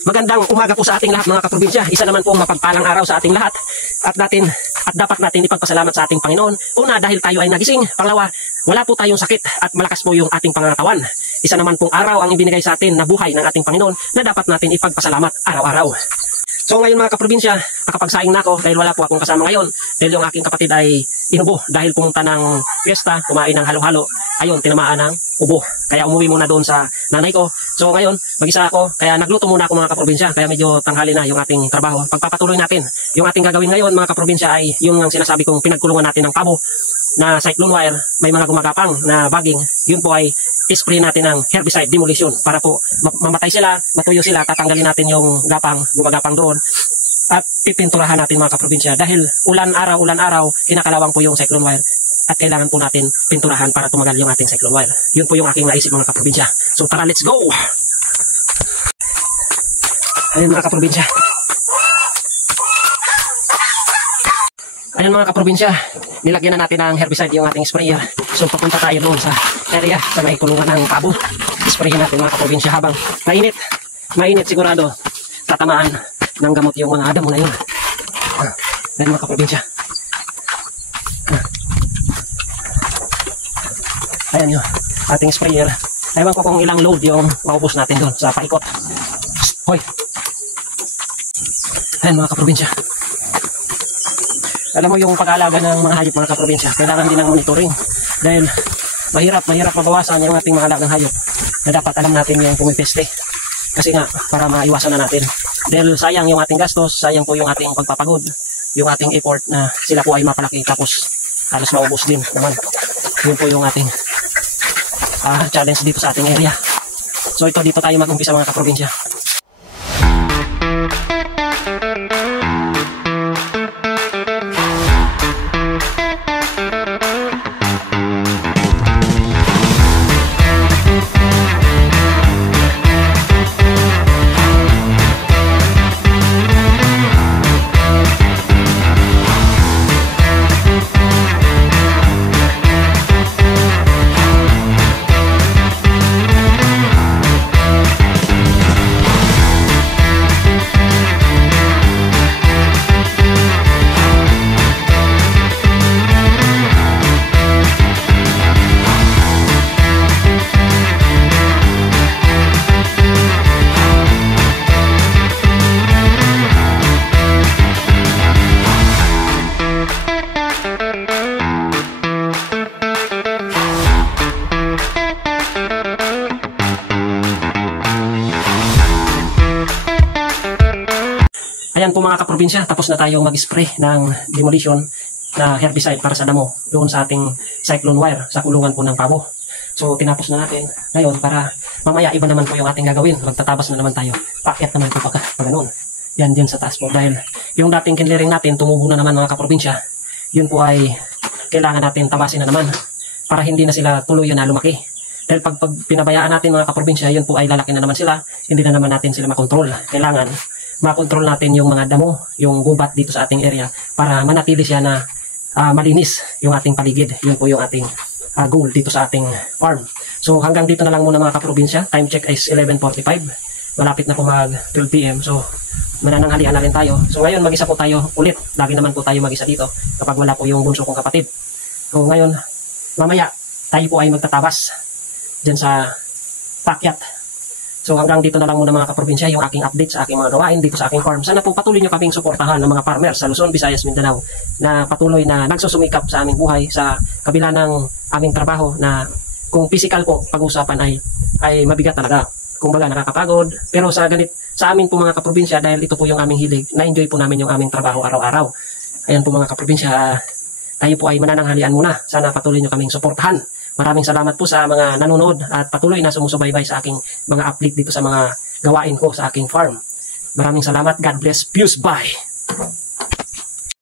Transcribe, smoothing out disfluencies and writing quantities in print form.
Magandang umaga po sa ating lahat mga kaprobinsya. Isa naman pong mapagpalang araw sa ating lahat. At dapat natin ipagpasalamat sa ating Panginoon. Una, dahil tayo ay nagising. Pangalawa, wala po tayong sakit at malakas po yung ating pangangatawan. Isa naman pong araw ang ibinigay sa atin na buhay ng ating Panginoon na dapat natin ipagpasalamat araw-araw. So ngayon mga kaprobinsya, nakapagsaing na ako dahil wala po akong kasama ngayon. Dahil yung aking kapatid ay inubo dahil pumunta ng fiesta, kumain ng halo-halo. Ayun, tinamaan ng ubo. Kaya umuwi muna doon sa nanay ko. So ngayon, mag-isa ako. Kaya nagluto muna ako mga kaprobinsya. Kaya medyo tanghali na yung ating trabaho. Pagpapatuloy natin, yung ating gagawin ngayon mga kaprobinsya ay yung ang sinasabi kong pinagkulungan natin ng pabo na cyclone wire. May mga gumagapang na bagging. Yun po ay spray natin ng herbicide demolition para po mamatay sila, matuyo sila, tatanggalin natin yung gumagapang doon at pipinturahan natin mga kaprobinsya dahil ulan araw, kinakalawang po yung cyclone wire at kailangan po natin pinturahan para tumagal yung ating cyclone wire. Yun po yung aking naisip mga kaprobinsya. So tara, let's go! Ayun mga kaprobinsya. Ayun mga kaprobinsya, nilagyan na natin ng herbicide yung ating sprayer. So papunta tayo doon sa area sa may kulungan ng pabo. Sprayin natin mga kaprobinsya habang mainit sigurado tatamaan ng gamot yung mga damo na yun. Ayun mga kaprobinsya. Ayan yung ating sprayer. Ewan ko kung ilang load yung maubos natin doon sa paikot. Hoy! Ayan mga kaprobinsya. Alam mo yung pag-aalaga ng mga hayop mga kaprobinsya, kailangan din ng monitoring. Dahil mahirap mabawasan yung ating mga alagang hayop na dapat alam natin yung pumipeste. Kasi nga, para maiwasan na natin. Dahil sayang yung ating gastos, sayang po yung ating pagpapagod, yung ating effort na sila po ay mapalaki tapos halos maubos din naman. Yun po yung ating challenge dito sa ating area. So dito tayo mag-umpisa mga kaprobinsya. Ayan po mga kaprobinsya, tapos na tayo mag-spray ng demolition na herbicide para sa damo doon sa ating cyclone wire sa kulungan po ng pabo. So tinapos na natin ngayon para mamaya iba naman po yung ating gagawin. Magtatabas na naman tayo. Pakyat naman po pag ganun. Yan dyan sa taas po dahil yung dating kinliring natin tumubo na naman mga kaprobinsya. Yun po ay kailangan natin tabasin na naman para hindi na sila tuluyan na lumaki. Dahil pag pinabayaan natin mga kaprobinsya, yun po ay lalaki na naman sila. Hindi na naman natin sila makontrol. Kailangan makontrol natin yung mga damo, yung gubat dito sa ating area para manatili siya na malinis yung ating paligid. Yun po yung ating goal dito sa ating farm. So hanggang dito na lang muna mga kaprobinsya. Time check is 11:45. Malapit na po mag 12 PM. So manananghalian na rin tayo. So ngayon mag-isa po tayo ulit. Lagi naman po tayo mag-isa dito kapag wala po yung bunso kong kapatid. So ngayon, mamaya tayo po ay magtatabas dyan sa pakyat. So hanggang dito na lang muna mga kaprobinsya yung aking update sa aking mga gawain dito sa aking farm. Sana po patuloy nyo kaming suportahan ng mga farmers sa Luzon, Visayas, Mindanao na patuloy na nagsusumikap sa aming buhay sa kabila ng aming trabaho na kung physical po pag-usapan ay mabigat talaga. Kung baga nakakapagod. Pero sa amin po mga kaprobinsya dahil ito po yung aming hilig, na-enjoy po namin yung aming trabaho araw-araw. Ayan po mga kaprobinsya, tayo po ay manananghalian muna. Sana patuloy nyo kaming suportahan. Maraming salamat po sa mga nanonood at patuloy na sumusubaybay sa aking mga update dito sa mga gawain ko sa aking farm. Maraming salamat. God bless. Peace. Bye.